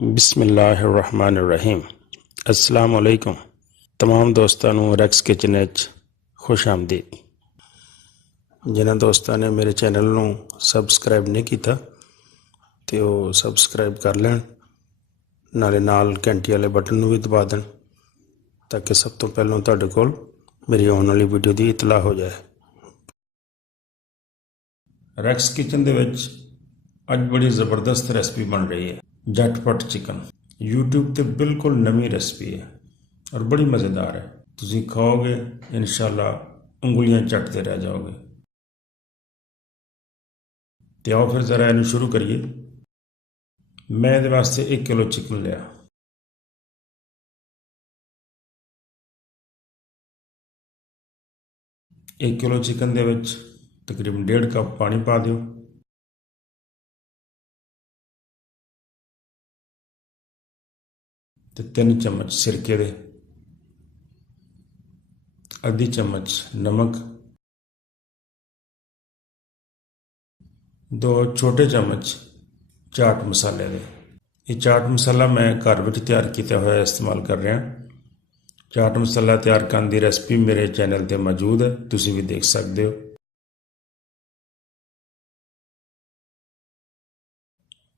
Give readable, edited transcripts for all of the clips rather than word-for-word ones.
बिस्मिल्लाहिर्रहमानिर्रहीम। अस्सलाम वालेकुम। तमाम दोस्तों ਨੂੰ ਰੈਕਸ ਕਿਚਨ ਵਿੱਚ ਖੁਸ਼ ਆਮਦੀਦ। ਜਿਨ੍ਹਾਂ ਦੋਸਤਾਂ ਨੇ ਮੇਰੇ ਚੈਨਲ ਨੂੰ ਸਬਸਕ੍ਰਾਈਬ ਨਹੀਂ ਕੀਤਾ ਤੇ ਉਹ ਸਬਸਕ੍ਰਾਈਬ ਕਰ ਲੈਣ, ਨਾਲੇ ਨਾਲ ਘੰਟੀ ਵਾਲੇ ਬਟਨ ਨੂੰ ਵੀ ਦਬਾ ਦੇਣ ਤਾਂ ਕਿ ਸਭ ਤੋਂ ਪਹਿਲਾਂ ਤੁਹਾਡੇ ਕੋਲ ਮੇਰੀ ਆਉਣ ਵਾਲੀ ਵੀਡੀਓ ਦੀ ਇਤਲਾਹ ਹੋ ਜਾਏ। ਰੈਕਸ ਕਿਚਨ ਦੇ ਵਿੱਚ ਅੱਜ ਬੜੀ ਜ਼ਬਰਦਸਤ ਰੈਸਪੀ ਬਣ ਰਹੀ ਹੈ, झटपट चिकन। यूट्यूब ਤੇ ਬਿਲਕੁਲ ਨਵੀਂ ਰੈਸਪੀ ਹੈ ਔਰ ਬੜੀ ਮਜ਼ੇਦਾਰ ਹੈ। ਤੁਸੀਂ ਖਾਓਗੇ ਇਨਸ਼ਾਅੱਲਾ ਉਂਗਲੀਆਂ ਚੱਟਦੇ ਰਹਿ ਜਾਓਗੇ। ਤੇ ਆਓ ਫਿਰ ਜ਼ਰਾ ਇਹਨੂੰ ਸ਼ੁਰੂ ਕਰੀਏ। ਮੈਂ ਇਹਦੇ ਵਾਸਤੇ 1 ਕਿਲੋ ਚਿਕਨ ਲਿਆ। एक किलो चिकन ਦੇ ਵਿੱਚ ਤਕਰੀਬਨ 1.5 ਕੱਪ ਪਾਣੀ ਪਾ ਦਿਓ। ਤੇ 3 चम्मच सिरके दे, आधी चम्मच नमक, 2 छोटे चम्मच चाट मसाले दे। ये चाट मसाला मैं घर में तैयार किया हुआ इस्तेमाल कर रहा। चाट मसाला तैयार करने की रेसिपी मेरे चैनल पर मौजूद है, तुसी भी देख सकते हो।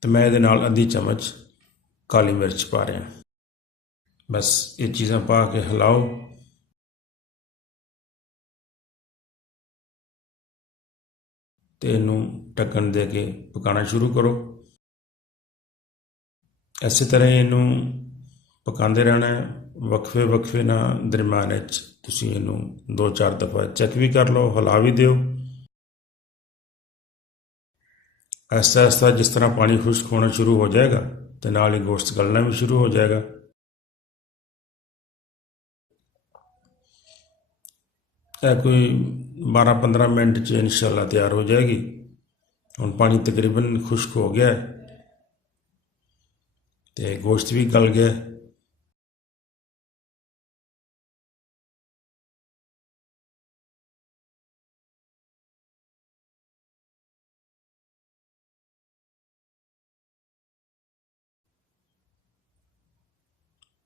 तो मैं ये आधी चम्मच काली मिर्च पा रहा। बस ये चीज़ां पा के हिलाओ। तो इनू ढक्कन दे के पकाना शुरू करो। इस तरह इनू पकाते रहना है, वक्फे वक्फे ना दरम्यान तुसी इनू 2-4 दफ़ा चेक भी कर लो, हिला भी दो। ऐसा ऐसा जिस तरह पानी खुश्क होना शुरू हो जाएगा तो नाल ही गोश्त गलना भी शुरू हो जाएगा। कोई 12-15 मिनट च इंशाल्लाह तैयार हो जाएगी। हुण पानी तकरीबन खुश्क हो गया है तो गोश्त भी गल गया।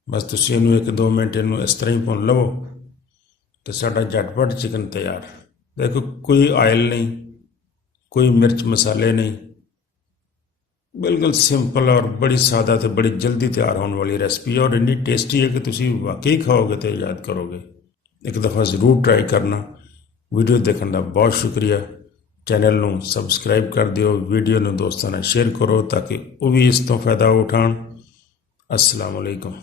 बस तुसीं इहनूं 1-2 मिनट इहनूं इस तरह ही भुन लवो तो साडा झटपट चिकन तैयार। देखो कोई आयल नहीं, कोई मिर्च मसाले नहीं, बिल्कुल सिंपल और बड़ी सादा तो बड़ी जल्दी तैयार होने वाली रेसिपी है और इन्नी टेस्टी है कि तुसी वाकई खाओगे तो याद करोगे। एक दफ़ा ज़रूर ट्राई करना। वीडियो देखने का बहुत शुक्रिया। चैनल नूं सबसक्राइब कर दिओ, वीडियो नूं दोस्तां नाल शेयर करो ताकि वो भी इस तो फायदा उठाण। अस्सलाम वालेकुम।